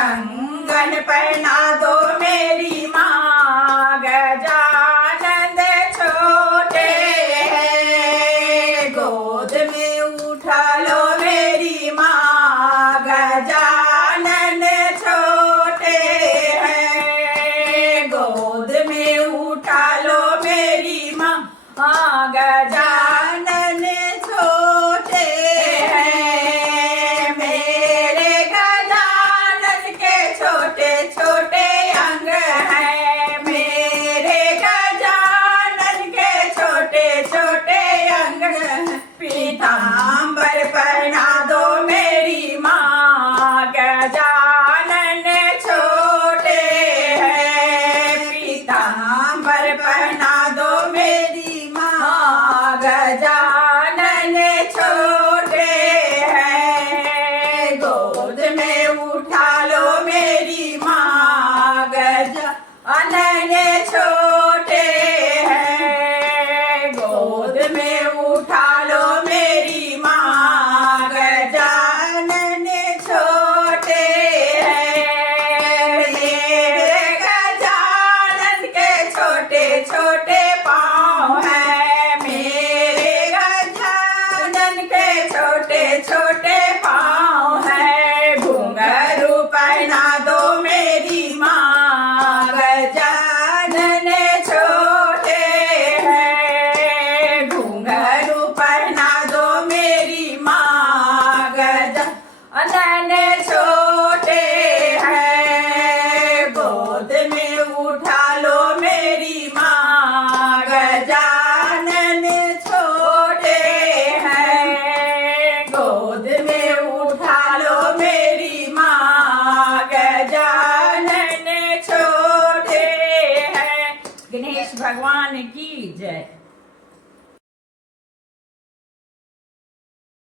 कंगन पहना दो मेरी माँ, गजानन छोटे हैं, गोद में उठा लो मेरी माँ, गजानन छोटे हैं, गोद में उठा लो मेरी माँ, गजानन छोटे हैं, मेरे गजानन के छोटे छोटे अंग हैं, मेरे गजानन के छोटे छोटे अंग हैं, पीतांबर पहना दो मेरी माँ, गजानन छोटे हैं, पीतांबर पहना दो मेरी माँ, गजानन छोटे हैं, गोद में उठा लो मेरी माँ, गजानन छोटे हैं, गोद में उठा लो मेरी माँ, गजानन छोटे हैं, मेरे गजानन के छोटे छोटे पाँव हैं, मेरे गजानन के छोटे छोटे पाँव हैं, घुंघरू पहना दो मेरी माँ, गजानन छोटे हैं, घुंघरू पहना दो मेरी माँ, गजानन छोटे हैं, गोद में उठा लो मेरी माँ, गजानन छोटे हैं, गोद में उठा लो मेरी माँ, गजानन छोटे हैं। गणेश भगवान की जय।